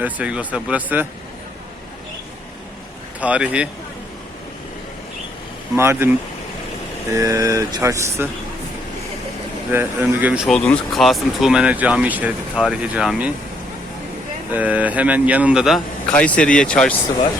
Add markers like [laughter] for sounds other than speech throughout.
Evet sevgili dostlar burası tarihi Mardin eee çarşısı ve önünde görmüş olduğunuz Kasım Tuğmene Camii şeridi tarihi cami. Eee, hemen yanında da Kayseriye çarşısı var.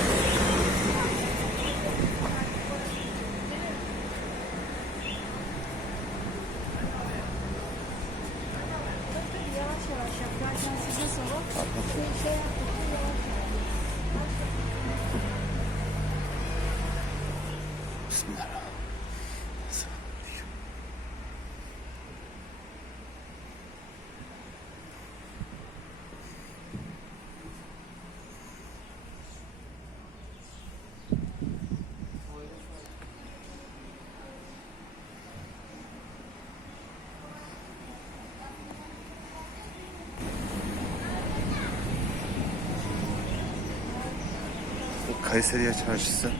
Bismillahirrahmanirrahim. Kayseriye Çarşısı.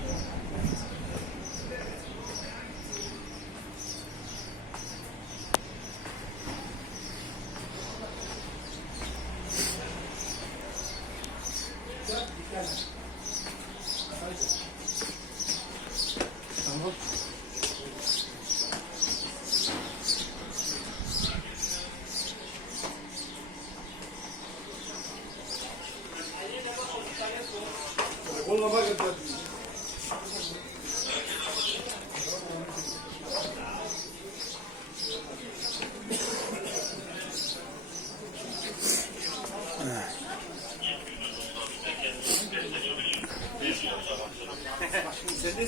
Kahve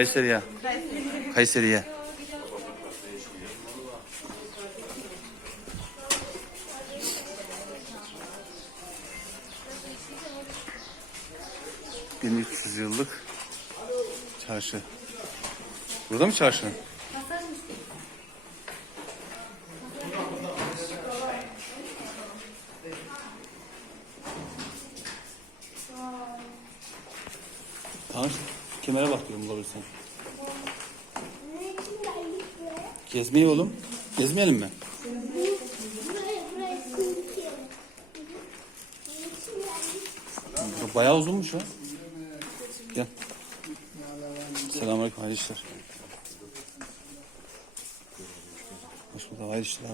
Kayseriye. Kayseriye. ...1300 yıllık çarşı. Burada mı çarşı? Tanrı kemere bak diyorum bulabilirsen. Gezmeyi oğlum. Gezmeyelim mi? Bayağı uzunmuş ha. Gel. Selamünaleyküm hayırlı. Hoş bulduk hayırlı işler.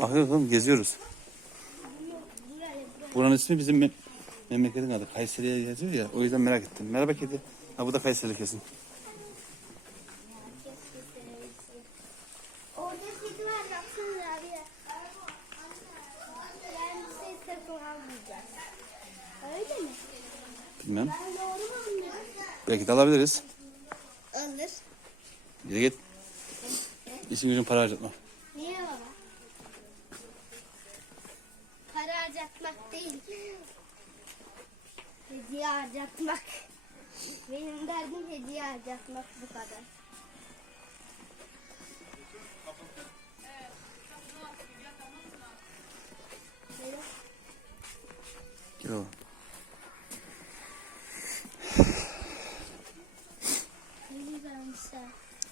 Bakıyoruz oğlum geziyoruz. Buranın ismi bizim me- memleketin adı. Kayseri'ye yazıyor ya. O yüzden merak ettim. Merhaba kedi. Ha bu da Kayseri kesin. Şey? Bilmem. Belki de alabiliriz. Alır. Geri git. İşin gücün para harcatma. Niye baba? Para harcatmak değil. Hediye harcatmak. Benim derdim hediye harcatmak bu kadar. Gel oğlum.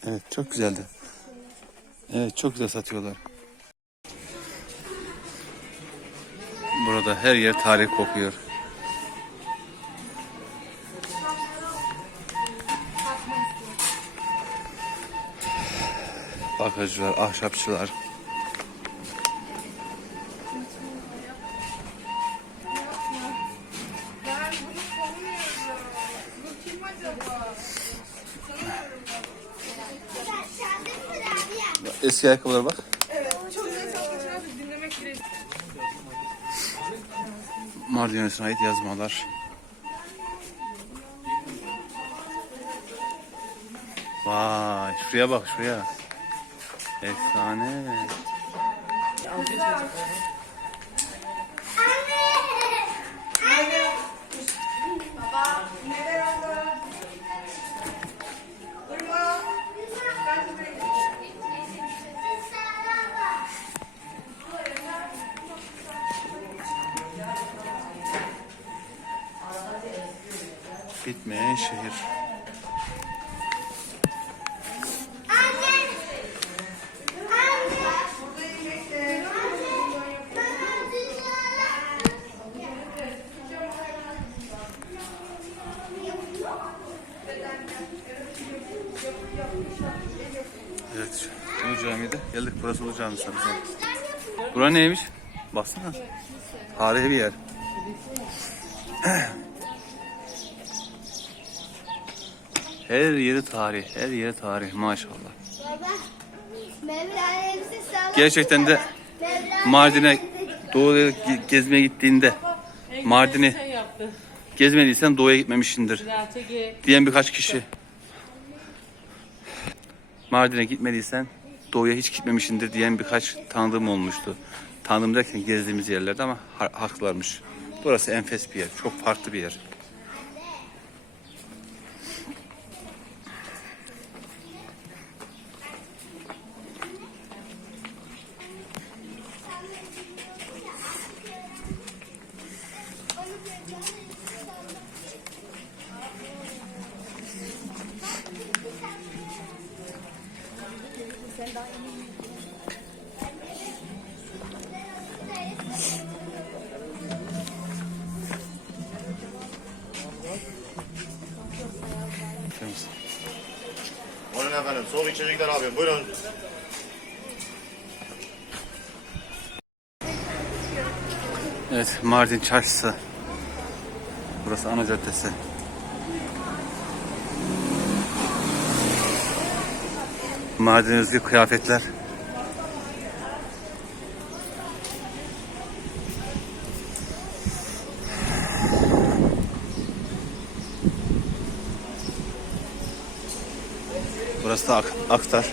Evet çok güzeldi. Evet çok güzel satıyorlar. Burada her yer tarih kokuyor. Kuaförcüler, ahşapçılar. Eski ayakkabılara bak. Evet, çok dinlemek Mardin ait yazmalar. Vay şuraya bak şuraya. Efsane. Sanırsam. Bura neymiş? Baksana. Tarihi bir yer. [clears throat] Her yeri tarih, her yeri tarih maşallah. Gerçekten de Mardin'e doğuya ge- gezmeye gittiğinde Mardin'i gezmediysen doğuya gitmemişsindir diyen birkaç kişi. Mardin'e gitmediysen doğuya hiç gitmemişsindir diyen birkaç tanıdığım olmuştu. Tanıdığım derken gezdiğimiz yerlerde ama ha- haklılarmış. Burası enfes bir yer, çok farklı bir yer. Buyurun efendim. Soğuk içecekler abi. Buyurun. Evet, Mardin Çarşısı. Burası ana caddesi. Mardin özgü kıyafetler. Burası da Ak- Aktar.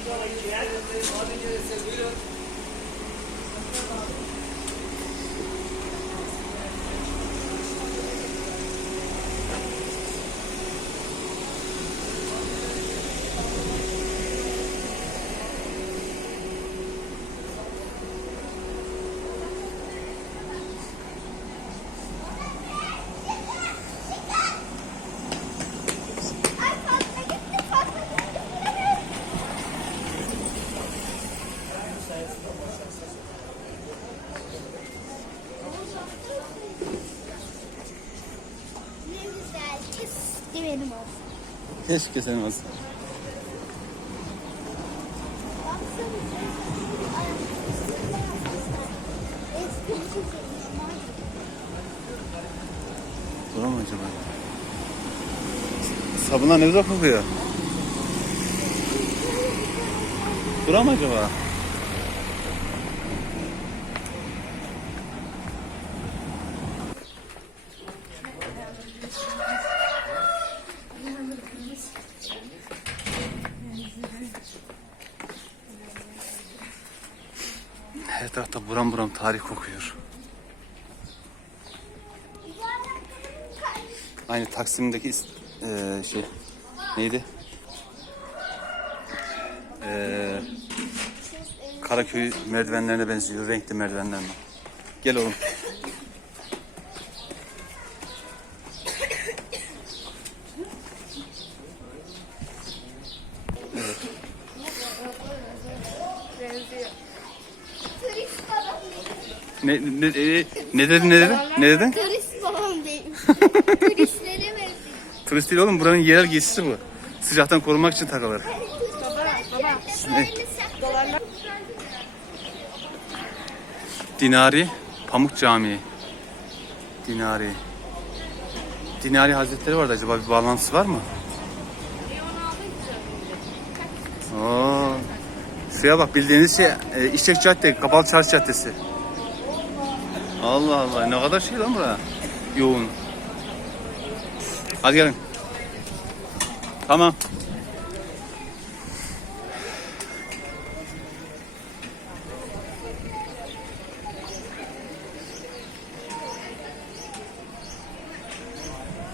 Keşke sen şey. Doğru mu acaba? Sabunlar ne güzel kokuyor. Bura mı acaba? Her tarafta buram buram tarih kokuyor. Aynı Taksim'deki eee, şey neydi? Eee Karaköy merdivenlerine benziyor. Renkli merdivenlerle. Gel oğlum. Ne ne e, ne dedin ne dedin? Ne dedin? Turist babam değil. [laughs] Turistlere benziyor. Turist değil oğlum buranın yerel giysisi bu. Sıcaktan korunmak için takılır. Ne? Dinari Pamuk Camii. Dinari. Dinari Hazretleri vardı acaba bir bağlantısı var mı? Oo. Şuraya bak bildiğiniz şey e, İşçek Cadde, Kapalı Çarşı Caddesi. Allah Allah ne kadar şey lan bura. Yoğun. Hadi gelin. Tamam.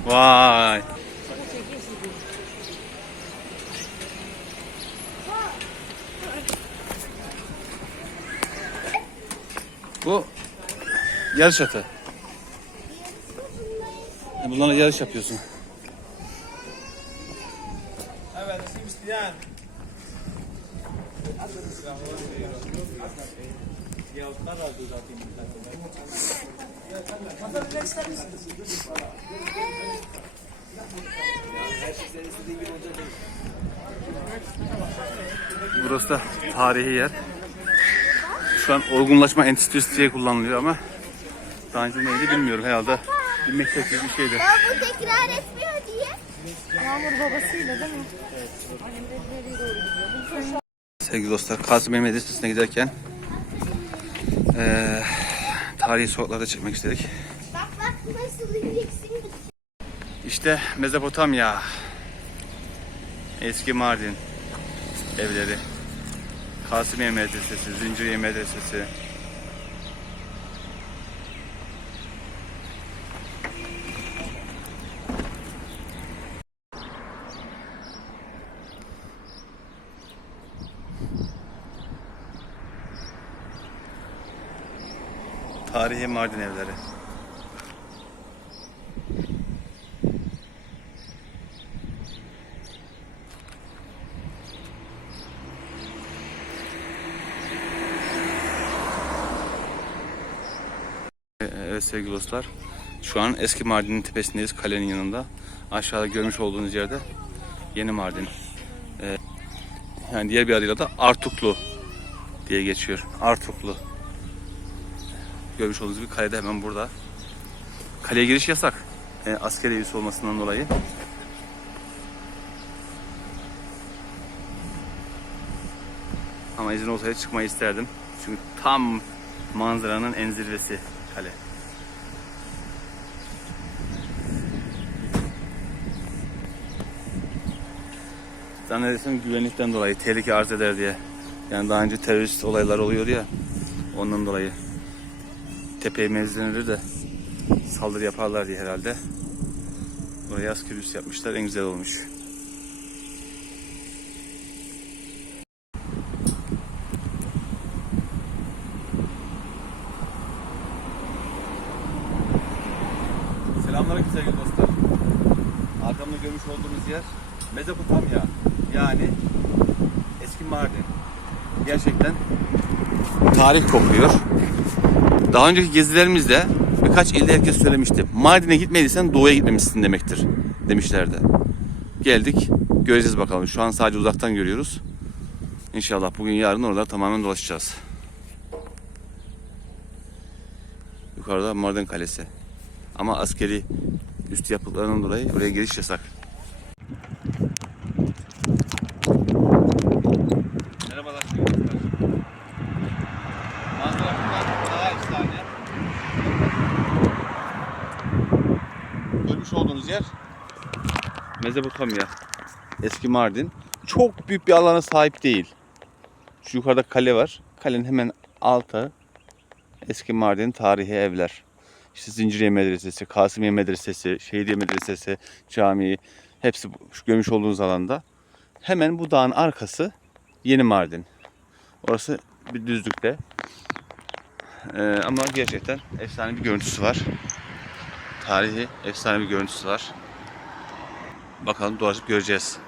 Vay. Bu yarış atı. Bunlarla yarış yapıyorsun. Burası da tarihi yer. Şu an olgunlaşma endüstrisi diye kullanılıyor ama daha önce neydi bilmiyorum herhalde. Bir gibi bir şeydi. Ya bu tekrar etmiyor diye. Sevgili dostlar, Kasım Medresesi'ne giderken eee tarihi sokaklarda çekmek istedik. Bak bak nasıl ineceksin. İşte Mezopotamya, eski Mardin evleri, Kasımiye Medresesi, Zinciriye Medresesi. Tarihi Mardin evleri. Evet sevgili dostlar. Şu an eski Mardin'in tepesindeyiz. Kalenin yanında. Aşağıda görmüş olduğunuz yerde yeni Mardin. Ee, yani diğer bir adıyla da Artuklu diye geçiyor. Artuklu. Görmüş olduğunuz bir kalede hemen burada. Kaleye giriş yasak. Ee, asker üyesi olmasından dolayı. Ama izin olsaydı çıkmayı isterdim. Çünkü tam manzaranın en zirvesi kale. Zannedersem güvenlikten dolayı tehlike arz eder diye. Yani daha önce terörist olaylar oluyor ya. Ondan dolayı tepeye mevzilenir de saldırı yaparlar diye herhalde. Buraya asker üs yapmışlar. En güzel olmuş. Selamünaleyküm sevgili dostlar. Arkamda görmüş olduğumuz yer Mezopotamya. Yani eski Mardin. Gerçekten tarih kokuyor. Daha önceki gezilerimizde birkaç ilde herkes söylemişti. Mardin'e gitmediysen doğuya gitmemişsin demektir demişlerdi. Geldik. Göreceğiz bakalım. Şu an sadece uzaktan görüyoruz. İnşallah bugün yarın oralar tamamen dolaşacağız. Yukarıda Mardin Kalesi. Ama askeri üst yapılarından dolayı oraya giriş yasak. Merhabalar arkadaşlar. Manzara buradan daha efsane. Görmüş olduğunuz yer Mezopotamya. Eski Mardin. Çok büyük bir alana sahip değil. Şu yukarıda kale var. Kalenin hemen altı eski Mardin tarihi evler. İşte Zinciriye Medresesi, Kasımiye Medresesi, Şehidiye Medresesi, camii hepsi şu görmüş olduğunuz alanda. Hemen bu dağın arkası Yeni Mardin. Orası bir düzlükte. Ee, ama gerçekten efsane bir görüntüsü var. Tarihi efsane bir görüntüsü var. Bakalım dolaşıp göreceğiz.